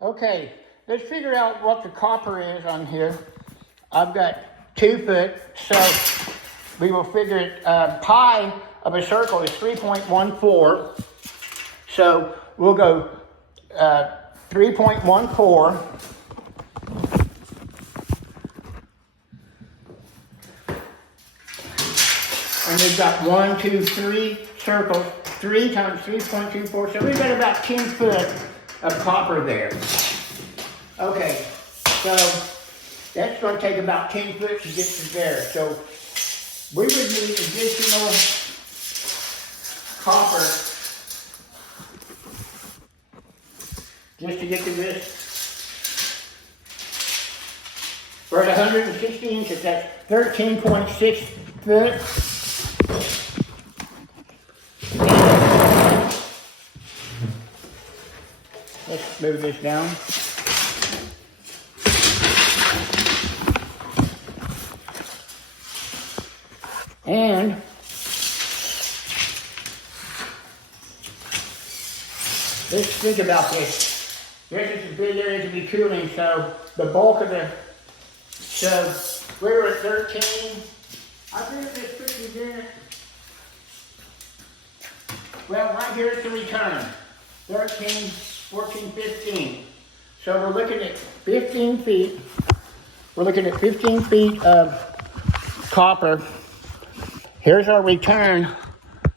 Okay, let's figure out what the copper is on here. I've got 2 foot, so we will figure it. Pi of a circle is 3.14. So we'll go 3.14. And we've got 1, 2, 3 circles. 3 times 3.24. So we've got about 10 foot of copper there. Okay, so that's going to take about 10 foot to get to there. So we would need additional copper just to get to this. We're at 160 inches, that's 13.6 foot. Let's move this down. And let's think about this. This is a big area to be cooling, so the bulk of the, so we were at 13. I think this puts you in. Well, right here is the return. 13, 14, 15. So we're looking at 15 feet. We're looking at 15 feet of copper. Here's our return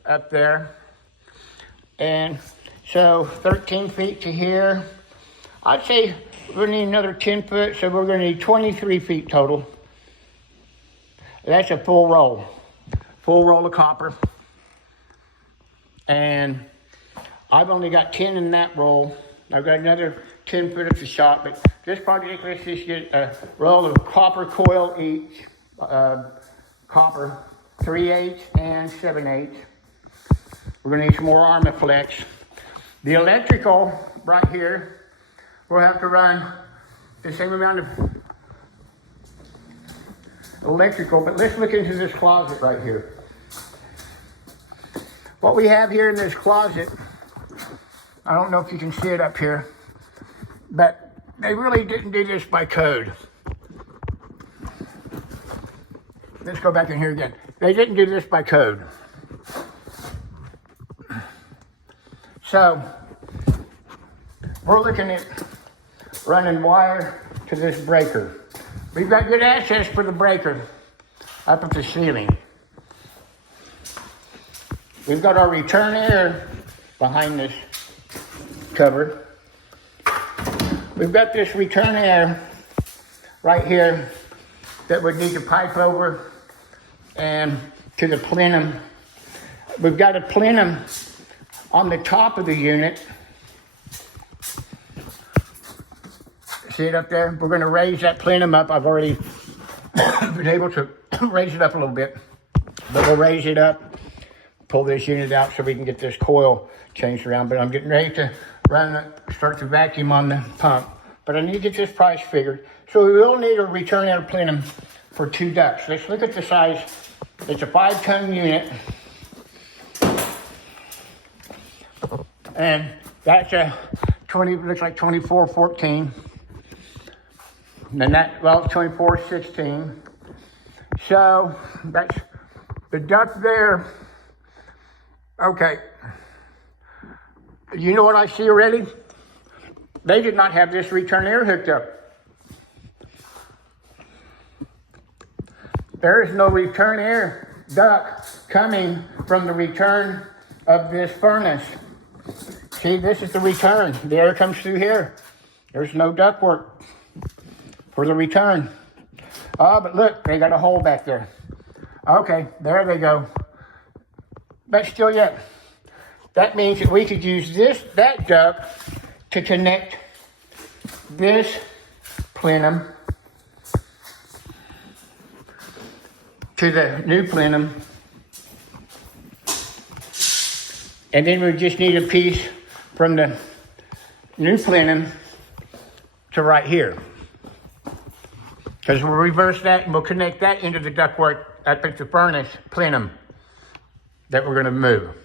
up there. And so 13 feet to here. I'd say we're gonna need another 10 foot, so we're gonna need 23 feet total. That's a full roll of copper. And I've only got 10 in that roll. I've got another 10 foot at the shop, but this project, let's just get a roll of copper coil each, copper, 3/8 and 7/8. We're gonna need some more Armaflex. The electrical right here, we'll have to run the same amount of electrical, but let's look into this closet right here. What we have here in this closet, I don't know if you can see it up here, but they really didn't do this by code. Let's go back in here again. They didn't do this by code. So we're looking at running wire to this breaker. We've got good access for the breaker up at the ceiling. We've got our return air behind this cover. We've got this return air right here that would need to pipe over and to the plenum. We've got a plenum on the top of the unit. See it up there? We're going to raise that plenum up. I've already been able to raise it up a little bit, but we'll raise it up, pull this unit out so we can get this coil changed around. But I'm getting ready to start to vacuum on the pump. But I need to get this price figured. So we will need a return air plenum for 2 ducts. Let's look at the size. It's a 5-ton unit. And that's a 20, looks like 2414. And then that, well, 2416. So that's the duct there. Okay. You know what I see already? They did not have this return air hooked up. There is no return air duct coming from the return of this furnace. See, this is the return. The air comes through here. There's no ductwork for the return. Oh, but look, they got a hole back there. Okay, there they go. But still yet, that means that we could use that duct to connect this plenum to the new plenum. And then we just need a piece from the new plenum to right here. Because we'll reverse that and we'll connect that into the ductwork up at the furnace plenum that we're going to move.